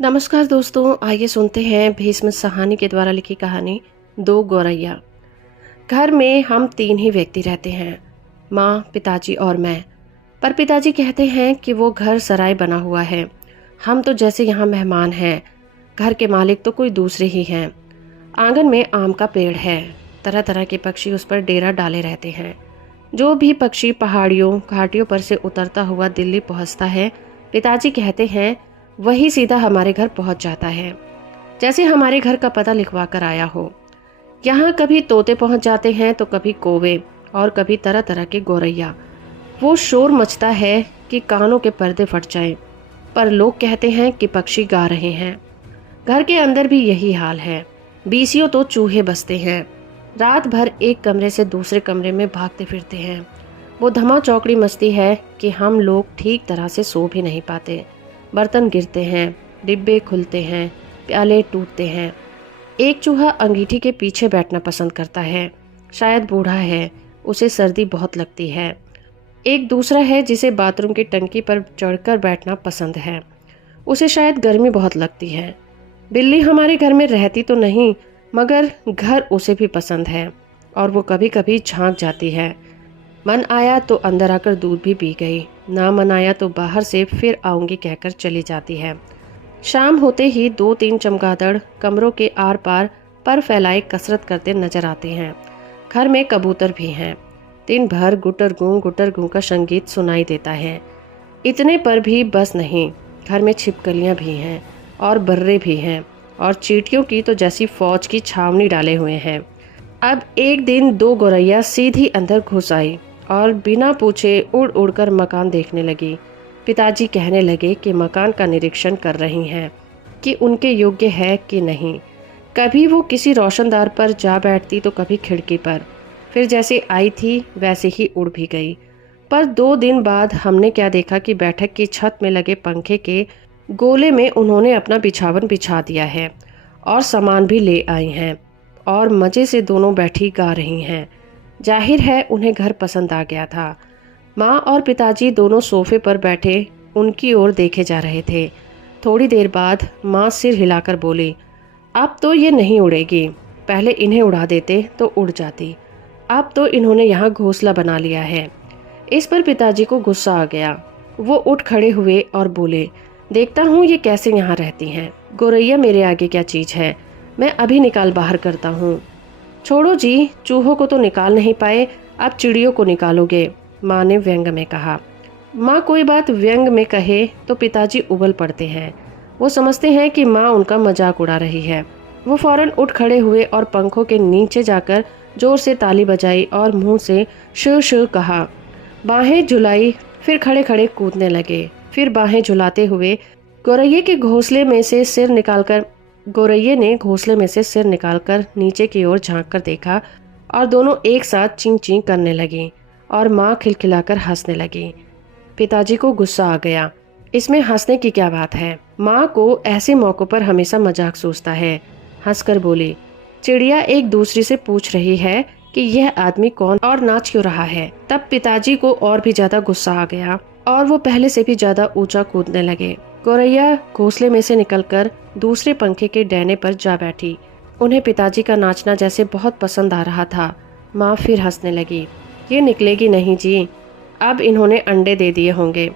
नमस्कार दोस्तों, आइए सुनते हैं भीष्म साहनी के द्वारा लिखी कहानी दो गौरैया। घर में हम तीन ही व्यक्ति रहते हैं, माँ, पिताजी और मैं। पर पिताजी कहते हैं कि वो घर सराय बना हुआ है। हम तो जैसे यहाँ मेहमान हैं, घर के मालिक तो कोई दूसरे ही हैं। आंगन में आम का पेड़ है, तरह तरह के पक्षी उस पर डेरा डाले रहते हैं। जो भी पक्षी पहाड़ियों घाटियों पर से उतरता हुआ दिल्ली पहुँचता है, पिताजी कहते हैं वही सीधा हमारे घर पहुंच जाता है, जैसे हमारे घर का पता लिखवा कर आया हो। यहाँ कभी तोते पहुंच जाते हैं तो कभी कौवे और कभी तरह तरह के गौरैया। वो शोर मचता है कि कानों के पर्दे फट जाएं, पर लोग कहते हैं कि पक्षी गा रहे हैं। घर के अंदर भी यही हाल है। बीसियों तो चूहे बसते हैं, रात भर एक कमरे से दूसरे कमरे में भागते फिरते हैं। वो धमा चौकड़ी मचती है कि हम लोग ठीक तरह से सो भी नहीं पाते। बर्तन गिरते हैं, डिब्बे खुलते हैं, प्याले टूटते हैं। एक चूहा अंगीठी के पीछे बैठना पसंद करता है, शायद बूढ़ा है, उसे सर्दी बहुत लगती है। एक दूसरा है जिसे बाथरूम की टंकी पर चढ़कर बैठना पसंद है, उसे शायद गर्मी बहुत लगती है। बिल्ली हमारे घर में रहती तो नहीं, मगर घर उसे भी पसंद है और वो कभी कभी झांक जाती है। मन आया तो अंदर आकर दूध भी पी गई, ना मन आया तो बाहर से फिर आऊंगी कहकर चली जाती है। शाम होते ही दो तीन चमगादड़ कमरों के आर पार पर फैलाए कसरत करते नजर आते हैं। घर में कबूतर भी हैं। दिन भर गुटर गूं का संगीत सुनाई देता है। इतने पर भी बस नहीं, घर में छिपकलियां भी हैं और बर्रे भी हैं और चींटियों की तो जैसी फौज की छावनी डाले हुए हैं। अब एक दिन दो गौरैया सीधी अंदर घुस आई और बिना पूछे उड़ उड़कर मकान देखने लगी। पिताजी कहने लगे कि मकान का निरीक्षण कर रही हैं कि उनके योग्य है कि नहीं। कभी वो किसी रोशनदार पर जा बैठती तो कभी खिड़की पर। फिर जैसे आई थी वैसे ही उड़ भी गई। पर 2 दिन बाद हमने क्या देखा कि बैठक की छत में लगे पंखे के गोले में उन्होंने अपना बिछावन बिछा दिया है और सामान भी ले आई हैं और मज़े से दोनों बैठी गा रही हैं। जाहिर है उन्हें घर पसंद आ गया था। माँ और पिताजी दोनों सोफे पर बैठे उनकी ओर देखे जा रहे थे। थोड़ी देर बाद माँ सिर हिलाकर बोली, अब तो ये नहीं उड़ेगी, पहले इन्हें उड़ा देते तो उड़ जाती। अब तो इन्होंने यहाँ घोंसला बना लिया है। इस पर पिताजी को गुस्सा आ गया। वो उठ खड़े हुए और बोले, देखता हूँ ये कैसे यहाँ रहती हैं। गौरैया मेरे आगे क्या चीज़ है, मैं अभी निकाल बाहर करता हूँ। छोड़ो जी, चूहों को तो निकाल नहीं पाए, अब चिड़ियों को निकालोगे, माँ ने व्यंग में कहा। माँ कोई बात व्यंग में कहे तो पिताजी उबल पड़ते हैं। वो समझते हैं कि माँ उनका मजाक उड़ा रही है। वो फौरन उठ खड़े हुए और पंखों के नीचे जाकर जोर से ताली बजाई और मुंह से शू शू कहा। बाहें झुलाई, फिर खड़े खड़े कूदने लगे। फिर बाहें झुलाते हुए गौरैये ने घोंसले में से सिर निकालकर नीचे की ओर झांककर देखा और दोनों एक साथ चीं चीं करने लगी और माँ खिलखिलाकर हंसने लगी। पिताजी को गुस्सा आ गया। इसमें हंसने की क्या बात है? माँ को ऐसे मौकों पर हमेशा मजाक सूझता है। हंसकर बोली, चिड़िया एक दूसरे से पूछ रही है कि यह आदमी कौन और नाच क्यों रहा है। तब पिताजी को और भी ज्यादा गुस्सा आ गया और वो पहले से भी ज्यादा ऊंचा कूदने लगे। गौरैया घोंसले में से निकलकर दूसरे पंखे के डैने पर जा बैठी। उन्हें पिताजी का नाचना जैसे बहुत पसंद आ रहा था। माँ फिर हंसने लगी। ये निकलेगी नहीं जी, अब इन्होंने अंडे दे दिए होंगे।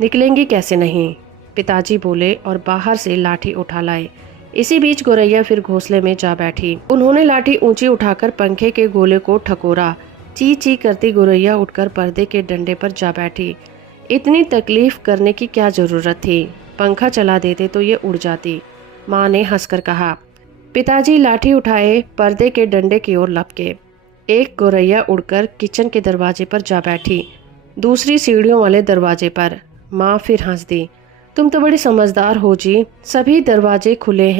निकलेंगी कैसे नहीं, पिताजी बोले और बाहर से लाठी उठा लाए। इसी बीच गौरैया फिर घोंसले में जा बैठी। उन्होंने लाठी ऊंची उठाकर पंखे के गोले को ठकोरा। ची ची करती गौरैया उठकर पर्दे के डंडे पर जा बैठी। इतनी तकलीफ करने की क्या जरूरत थी, पंखा चला देते तो ये उड़ जाती, माँ ने हंसकर कहा। पिताजी लाठी उठाए पर्दे के डंडे की ओर लपके। एक गौरैया उड़कर किचन के दरवाजे पर जा बैठी, दूसरी सीढ़ियों वाले दरवाजे पर। माँ फिर हंस दी। तुम तो बड़ी समझदार हो जी, सभी दरवाजे खुले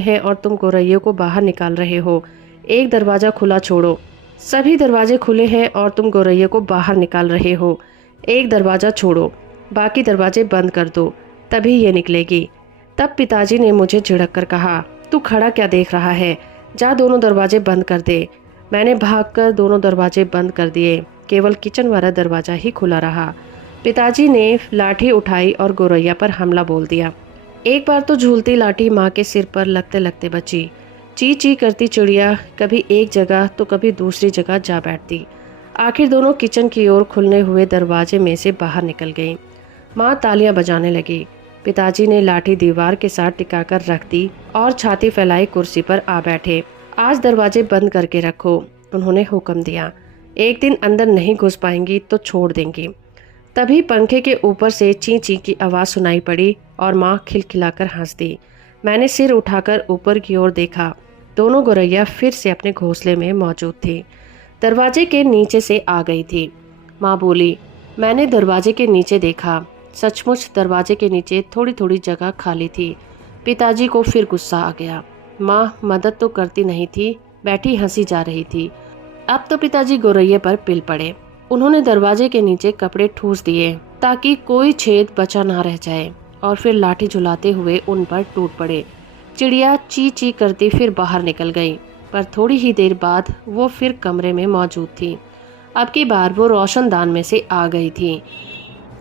हैं और तुम गौरैयों को बाहर निकाल रहे हो। एक दरवाजा खुला छोड़ो। सभी दरवाजे खुले हैं और तुम गौरैया को बाहर निकाल रहे हो। एक दरवाजा छोड़ो, बाकी दरवाजे बंद कर दो, तभी ये निकलेगी। तब पिताजी ने मुझे झिड़क कर कहा, तू खड़ा क्या देख रहा है, जा दोनों दरवाजे बंद कर दे। मैंने भागकर दोनों दरवाजे बंद कर दिए, केवल किचन वाला दरवाजा ही खुला रहा। पिताजी ने लाठी उठाई और गौरैया पर हमला बोल दिया। एक बार तो झूलती लाठी माँ के सिर पर लगते लगते बची। ची ची करती चिड़िया कभी एक जगह तो कभी दूसरी जगह जा बैठती। आखिर दोनों किचन की ओर खुलने हुए दरवाजे में से बाहर निकल गईं। माँ तालियां बजाने लगी। पिताजी ने लाठी दीवार के साथ टिकाकर रख दी और छाती फैलाई कुर्सी पर आ बैठे। आज दरवाजे बंद करके रखो, उन्होंने हुक्म दिया। एक दिन अंदर नहीं घुस पाएंगी तो छोड़ देंगी। तभी पंखे के ऊपर से ची ची की आवाज़ सुनाई पड़ी और माँ खिलखिलाकर हंस दी। मैंने सिर उठाकर ऊपर की ओर देखा। दोनों गौरैया फिर से अपने घोंसले में मौजूद थी। दरवाजे के नीचे से आ गई थी। माँ बोली, मैंने दरवाजे के नीचे देखा। सचमुच दरवाजे के नीचे थोड़ी थोड़ी जगह खाली थी। पिताजी को फिर गुस्सा आ गया। माँ मदद तो करती नहीं थी, बैठी हंसी जा रही थी। अब तो पिताजी गौरैया पर पिल पड़े। उन्होंने दरवाजे के नीचे कपड़े ठूस दिए ताकि कोई छेद बचा ना रह जाए और फिर लाठी झुलाते हुए उन पर टूट पड़े। चिड़िया ची ची करती फिर बाहर निकल गई, पर थोड़ी ही देर बाद वो फिर कमरे में मौजूद थी। अब की बार वो रोशनदान में से आ गई थी,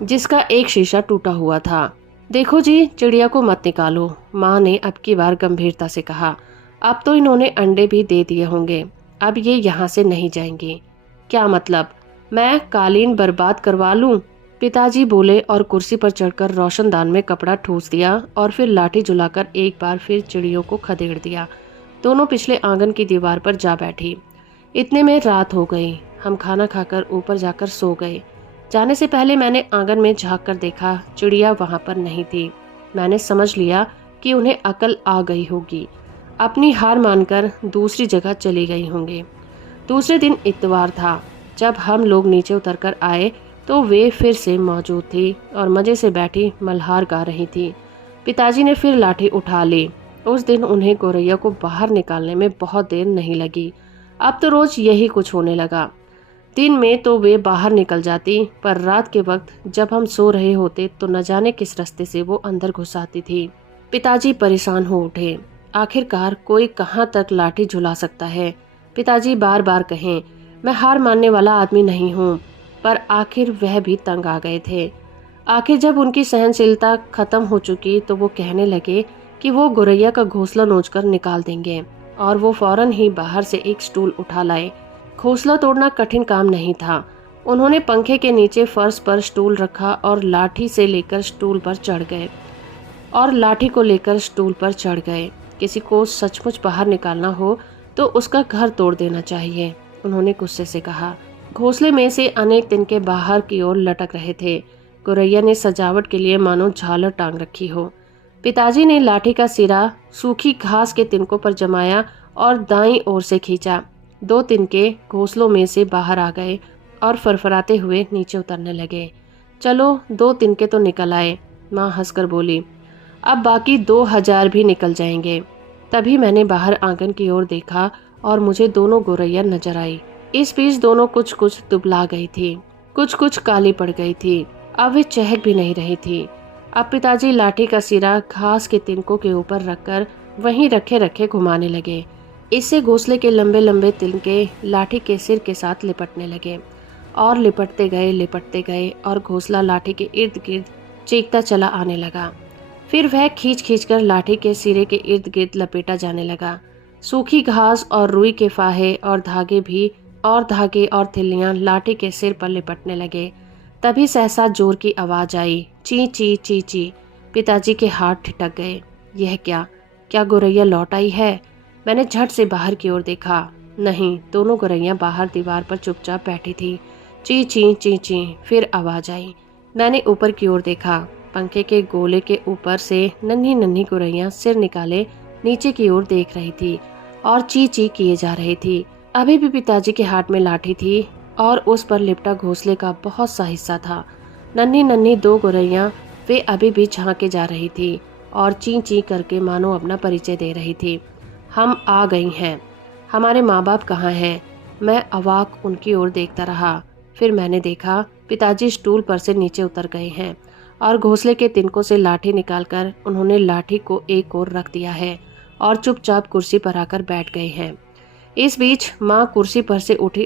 जिसका एक शीशा टूटा हुआ था। देखो जी, चिड़िया को मत निकालो, माँ ने अब की बार गंभीरता से कहा। अब तो इन्होंने अंडे भी दे दिए होंगे, अब ये यहाँ से नहीं जाएंगी। क्या मतलब, मैं कालीन बर्बाद करवा लूं? पिताजी बोले और कुर्सी पर चढ़कर रोशनदान में कपड़ा ठूस दिया और फिर लाठी झुलाकर एक बार फिर चिड़ियों को खदेड़ दिया। दोनों पिछले आंगन की दीवार पर जा बैठी। इतने में रात हो गई। हम खाना खाकर ऊपर जाकर सो गए। जाने से पहले मैंने आंगन में झांक कर देखा, चिड़िया वहां पर नहीं थी। मैंने समझ लिया कि उन्हें अकल आ गई होगी। अपनी हार मानकर दूसरी जगह चली गई होंगे। दूसरे दिन इतवार था। जब हम लोग नीचे उतरकर आए तो वे फिर से मौजूद थी और मजे से बैठी मल्हार गा रही थी। पिताजी ने फिर लाठी उठा ली। उस दिन उन्हें गौरैया को बाहर निकालने में बहुत देर नहीं लगी। अब तो रोज यही कुछ होने लगा। दिन में तो वे बाहर निकल जाती, पर रात के वक्त जब हम सो रहे होते तो न जाने किस रास्ते से वो अंदर घुस आती थी। पिताजी परेशान हो उठे। आखिरकार कोई कहाँ तक लाठी झुला सकता है? पिताजी बार बार कहें, मैं हार मानने वाला आदमी नहीं हूँ, पर आखिर वह भी तंग आ गए थे। आखिर जब उनकी सहनशीलता खत्म हो चुकी तो वो कहने लगे कि वो गौरैया का घोंसला नोचकर निकाल देंगे और वो फौरन ही बाहर से एक स्टूल उठा लाए। घोंसला तोड़ना कठिन काम नहीं था। उन्होंने पंखे के नीचे फर्श पर स्टूल रखा और लाठी को लेकर स्टूल पर चढ़ गए। किसी को सचमुच बाहर निकालना हो तो उसका घर तोड़ देना चाहिए, उन्होंने गुस्से से कहा। घोंसले में से अनेक तिनके बाहर की ओर लटक रहे थे। गौरैया ने सजावट के लिए मानो झालर टांग रखी हो। पिताजी ने लाठी का सिरा सूखी घास के तिनकों पर जमाया और दाईं ओर से खींचा। 2 तिनके घोंसलों में से बाहर आ गए और फरफराते हुए नीचे उतरने लगे। चलो 2 तिनके तो निकल आए, माँ हंसकर बोली। अब बाकी 2000 भी निकल जाएंगे। तभी मैंने बाहर आंगन की ओर देखा और मुझे दोनों गौरैया नजर आई। इस बीच दोनों कुछ कुछ दुबला गई थी, कुछ कुछ काली पड़ गई थी। अब वे चहक भी नहीं रही थी। अब पिताजी लाठी का सिरा घास के तिनकों के ऊपर रखकर वहीं रखे रखे घुमाने लगे। इससे घोंसले के लंबे लंबे तिनके लाठी के सिर के साथ लिपटने लगे और लिपटते गए और घोंसला लाठी के इर्द गिर्द चीखता चला आने लगा। फिर वह खींच खींच कर लाठी के सिरे के इर्द गिर्द लपेटा जाने लगा। सूखी घास और रुई के फाहे और धागे और थिल्लियां लाठी के सिर पर लिपटने लगे। तभी सहसा जोर की आवाज आई, ची ची ची ची। पिताजी के हाथ ठिठक गए। यह क्या गौरैया लौट आई है? मैंने झट से बाहर की ओर देखा। नहीं, दोनों गौरैया बाहर दीवार पर चुपचाप बैठी थी। ची ची ची ची। फिर आवाज आई। मैंने ऊपर की ओर देखा। पंखे के गोले के ऊपर से नन्ही नन्ही गौरैया सिर निकाले नीचे की ओर देख रही थी और ची ची किए जा रही थी। अभी भी पिताजी के हाथ में लाठी थी और उस पर लिपटा घोंसले का बहुत सा हिस्सा था। नन्ही नन्ही 2 गौरैया वे अभी भी झांके जा रही थी और ची ची करके मानो अपना परिचय दे रही थी। हम आ गई हैं। हमारे माँ बाप कहाँ हैं? मैं अवाक उनकी ओर देखता रहा। फिर मैंने देखा पिताजी स्टूल पर से नीचे उतर गए हैं और घोंसले के तिनकों से लाठी निकालकर उन्होंने लाठी को एक ओर रख दिया है और चुपचाप कुर्सी पर आकर बैठ गए हैं। इस बीच माँ कुर्सी पर से उठी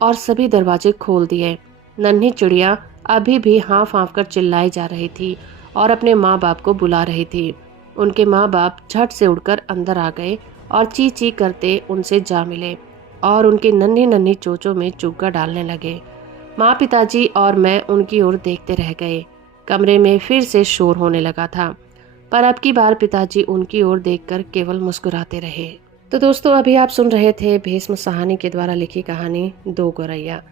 और सभी दरवाजे खोल दिए। नन्ही चिड़िया अभी भी हाँफ हाँफ कर चिल्लाई जा रही थी और अपने माँ बाप को बुला रही थी। उनके माँ बाप झट से उड़कर अंदर आ गए और ची ची करते उनसे जा मिले और उनके नन्ही नन्ही चोचों में चुग्गा डालने लगे। माँ, पिताजी और मैं उनकी ओर देखते रह गए। कमरे में फिर से शोर होने लगा था, पर अब की बार पिताजी उनकी ओर देखकर केवल मुस्कुराते रहे। तो दोस्तों, अभी आप सुन रहे थे भीष्म साहनी के द्वारा लिखी कहानी दो गौरैया।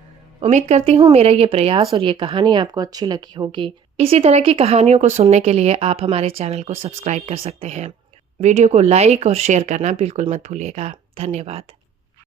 उम्मीद करती हूँ मेरा ये प्रयास और ये कहानी आपको अच्छी लगी होगी। इसी तरह की कहानियों को सुनने के लिए आप हमारे चैनल को सब्सक्राइब कर सकते हैं। वीडियो को लाइक और शेयर करना बिल्कुल मत भूलिएगा। धन्यवाद।